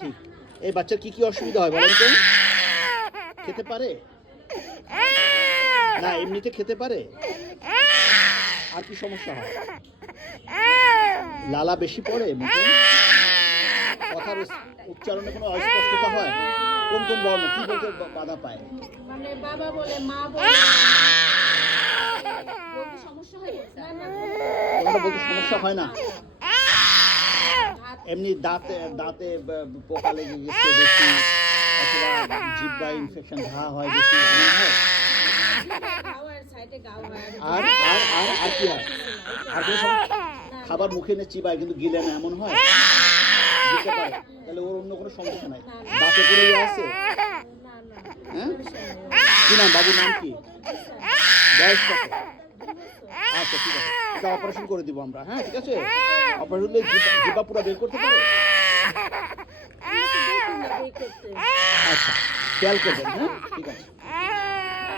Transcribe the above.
ঠিক। এই বাচ্চার কি কি অসুবিধা হয় বলেন তো? খেতে পারে না? এমনিতে খেতে পারে? আর কি সমস্যা হয়? লালা বেশি পড়ে মুখে? কথার উচ্চারণে কোনো অস্পষ্টতা হয়? কোন কোন বর্ণ কি বলতে বাধা পায়? মানে বাবা বলে, মা বলে, বলতে সমস্যা হয় না? কোনটা বলতে সমস্যা হয় না? এমনি দাঁতে দাঁতে পোকা লেগে গেছে বেশি, অথবা জিহ্বায় ইনফেকশন ঘা হয় বেশি, এমন হয়? আর আর আর আর কি হয়? আর কোনো খাবার মুখে এনে চিবায় কিন্তু গিলে না, এমন হয়? দিতে পারে, তাহলে ওর অন্য কোনো সমস্যা নাই। দাঁতে করে আছে? হ্যাঁ, কি নাম? বাবুর নাম কি? বয়স কত? আচ্ছা ঠিক আছে, এটা অপারেশন করে দিব আমরা। হ্যাঁ ঠিক আছে, অপারেশন করলে জিহ্বা পুরো বের করতে পারে? আচ্ছা, খেয়াল করবেন। হ্যাঁ ঠিক আছে।